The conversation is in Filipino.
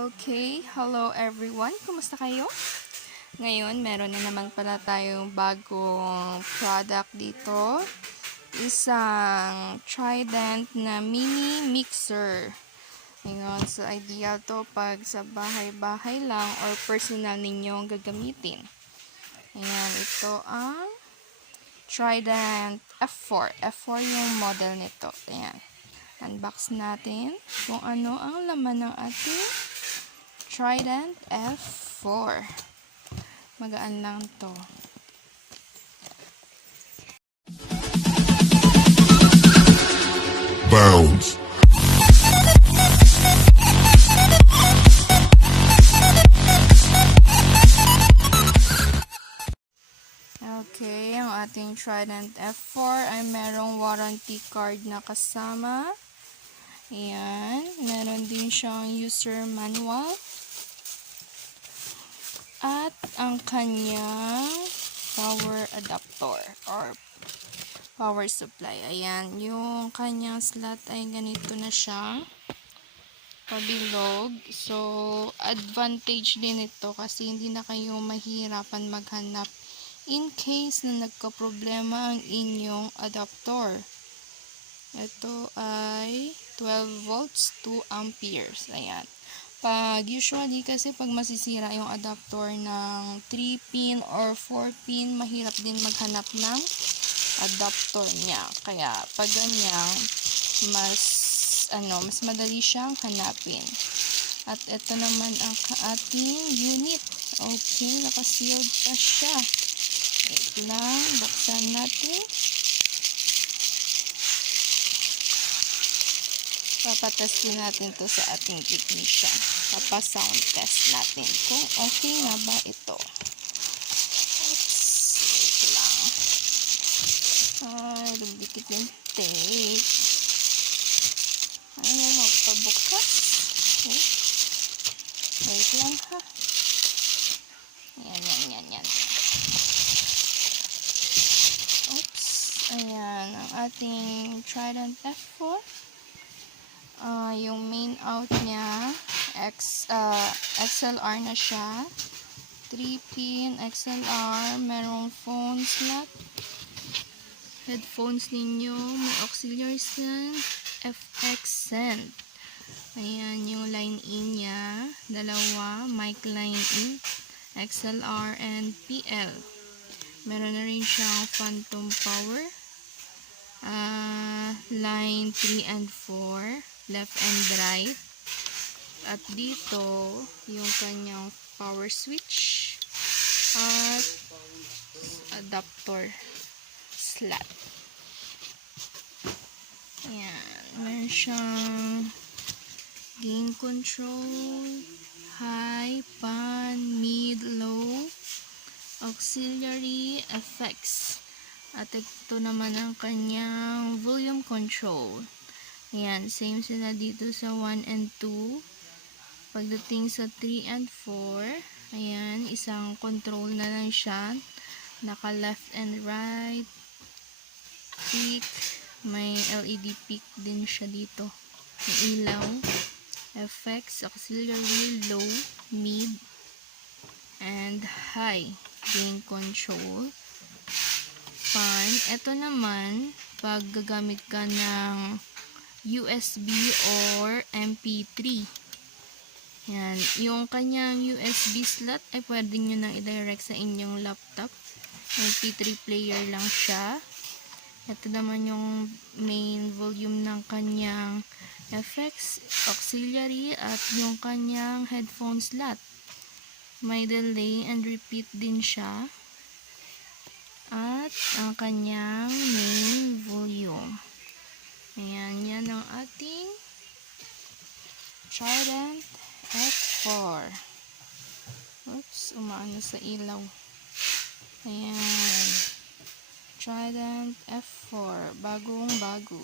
Okay, hello everyone. Kumusta kayo? Ngayon, meron na naman pala tayong bagong product dito. Isang Trident na mini mixer. Ngayon, so ideal to pag sa bahay-bahay lang or personal ninyong gagamitin. Ayan, ito ang Trident F4. F4 yung model nito. Ayan. Unbox natin kung ano ang laman ng ating Trident F4. Magaan lang to. Bounce. Okay, ang ating Trident F4 ay merong warranty card na kasama. Ayan, meron din siyang user manual. At ang kanyang power adapter or power supply. Ayan, yung kanyang slot ay ganito na siya. Pabilog. So, advantage din ito kasi hindi na kayo mahirapan maghanap in case na nagka-problema ang inyong adapter. Ito ay 12 volts, 2 amperes. Ayan. Usually kasi pag masisira yung adapter ng 3-pin or 4-pin, mahirap din maghanap ng adapter niya. Kaya pag ganyan, mas madali siyang hanapin. At ito naman ang ating unit. Okay, naka-sealed pa siya. Wait lang, buksan natin. Papatest din natin to sa ating technician. Papa-sound test natin kung okay na ba ito. Oops. Wait lang. Ay, lumikit yung tape. Ano, magpabukas. Okay. Wait lang ha. Yan. Oops. Ayan, ang ating Trident F4. Yung main out niya, XLR na siya. 3-pin XLR, merong phone slot. Headphones ninyo, may auxiliary stand, FX send. Ayan yung line in niya. Dalawa, mic line in, XLR and PL. Meron na rin siyang phantom power. Line 3 and 4. Left and right. At dito, yung kanyang power switch at adapter slot. Ayan. Meron siyang gain control, high, pan, mid, low, auxiliary, effects. At ito naman ang kanyang volume control. Ayan, same sila dito sa 1 and 2. Pagdating sa 3 and 4, ayan, isang control na lang siya. Naka left and right, peak, may LED peak din siya dito. May ilaw, effects, auxiliary, low, mid, and high, gain control, pan. Ito naman, pag gagamit ka ng USB or MP3. Yan. Yung kanyang USB slot ay pwede nyo nang i-direct sa inyong laptop. MP3 player lang siya. Ito naman yung main volume ng kanyang effects, auxiliary, at yung kanyang headphone slot. May delay and repeat din siya. At ang kanyang main volume. Ayan, yan ang ating Trident F4. Oops, umaano sa ilaw. Ayan. Trident F4, bagong bago.